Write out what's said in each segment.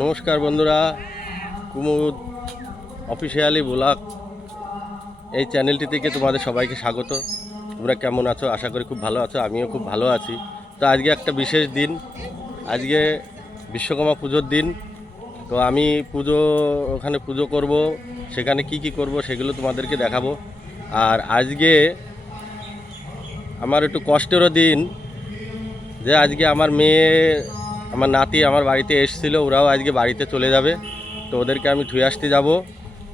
নমস্কার বন্ধুরা, কুমুদ officially blog. এই চ্যানেলটি থেকে তোমাদের সবাইকে স্বাগত। তোমরা কেমন আছো? আশা করি খুব ভালো আছো, আমিও খুব ভালো আছি। তো আজকে একটা বিশেষ দিন। আজকে বিশ্বকর্মা পুজোর দিন। তো আমি পুজো, ওখানে পুজো করব, সেখানে কি কি করব সেগুলো তোমাদেরকে দেখাবো। আর আজকে আমার একটু কষ্টেরও দিন যে আজকে আমার মেয়ে আমার নাতি আমার বাড়িতে এসেছিল ওরাও আজকে বাড়িতে চলে যাবে। তো ওদেরকে আমি ধুয়ে আসতে যাব।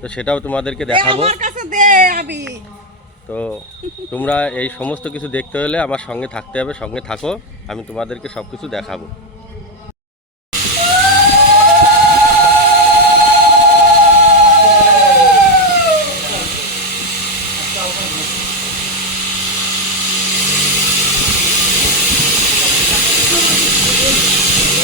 তো সেটাও তোমাদেরকে দেখাবো। তো তোমরা এই সমস্ত কিছু দেখতে হলে আমার সঙ্গে থাকতে হবে সঙ্গে থাকো। আমি তোমাদেরকে সব কিছু দেখাবো।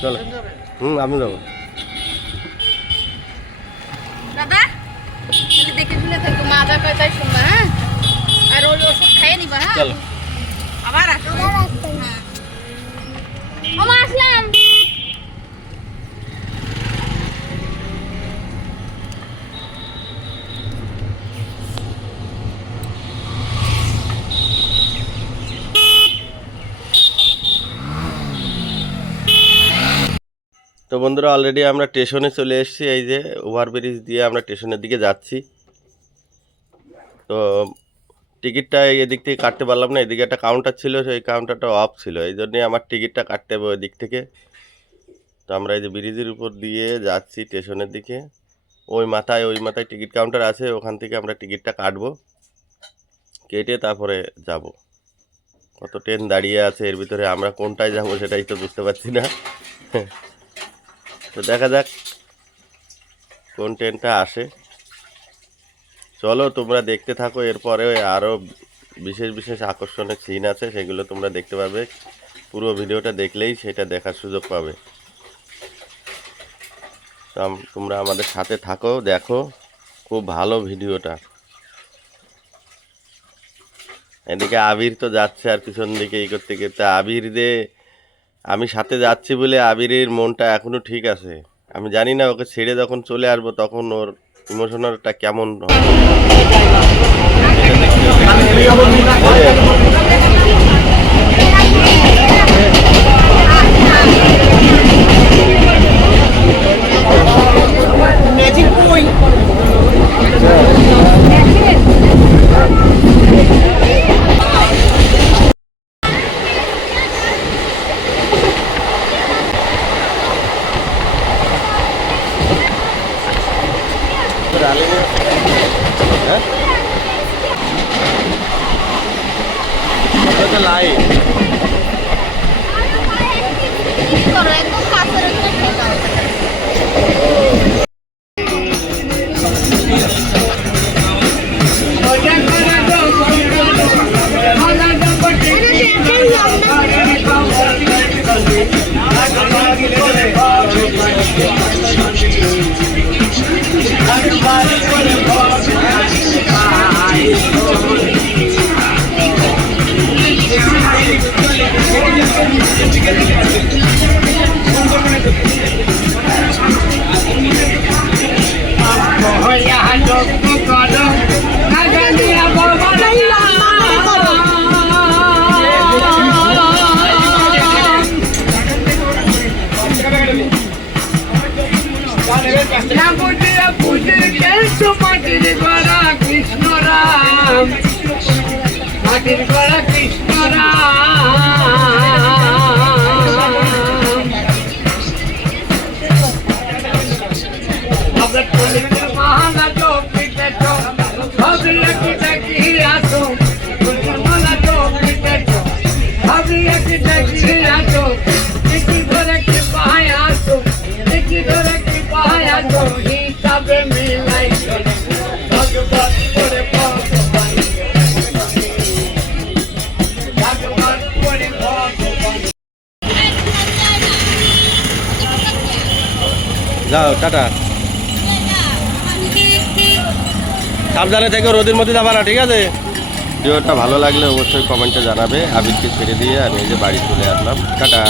চলো। হুম আমি যাব। দাদা তাহলে দেখে শুনে থাকব মা যা কয় তাই শুনবা হ্যাঁ? আর ওই ওষুধ খাইয়ে নিবা হ্যাঁ? আবার আসো হ্যাঁ আমা আসলাম তো বন্ধুরা অলরেডি আমরা স্টেশনে চলে এসেছি। এই যে ওভারব্রিজ দিয়ে আমরা স্টেশনের দিকে যাচ্ছি। তো টিকিটটা এদিক থেকে কাটতে পারলাম না। এদিকে একটা কাউন্টার ছিল, সেই কাউন্টারটা অফ ছিল। এই জন্যে আমার টিকিটটা কাটতে হবে ওই দিক থেকে। তো আমরা এই যে ব্রিজের উপর দিয়ে যাচ্ছি স্টেশনের দিকে। ওই মাথায় ওই মাথায় টিকিট কাউন্টার আছে। ওখান থেকে আমরা টিকিটটা কাটবো। কেটে তারপরে যাব। কত ট্রেন দাঁড়িয়ে আছে, এর ভিতরে আমরা কোনটায় যাব সেটাই তো বুঝতে পারছি না। তো দেখা যাক কোন ট্রেনটা আসে। চলো তোমরা দেখতে থাকো, এরপরে আরও বিশেষ বিশেষ আকর্ষণের সিন আছে, সেগুলো তোমরা দেখতে পাবে পুরো ভিডিওটা দেখলেই সেটা দেখার সুযোগ পাবে। তোমরা আমাদের সাথে থাকো, দেখো, খুব ভালো ভিডিওটা। এদিকে আবির তো যাচ্ছে আর পিছন দিকে এই করতে করতে। আবির দে আমি সাথে যাচ্ছি বলে আবিরের মনটা এখনও ঠিক আছে। আমি জানি না ওকে ছেড়ে যখন চলে আসব তখন ওর ইমোশনালটা কেমন হবে। লাইট করো একদম কাছের একটা ঠেকাও মাটির গড়া কৃষ্ণ রাম মাটির গড়া কৃষ্ণ রাম যাও, টাটা। সাবধানে থেকে, রোদের মধ্যে যাবা না, ঠিক আছে? ভিডিওটা ভালো লাগলে অবশ্যই কমেন্টে জানাবে, আবিরকে ছেড়ে দিয়ে আমি এই যে বাড়ি চলে আসলাম। টাটা।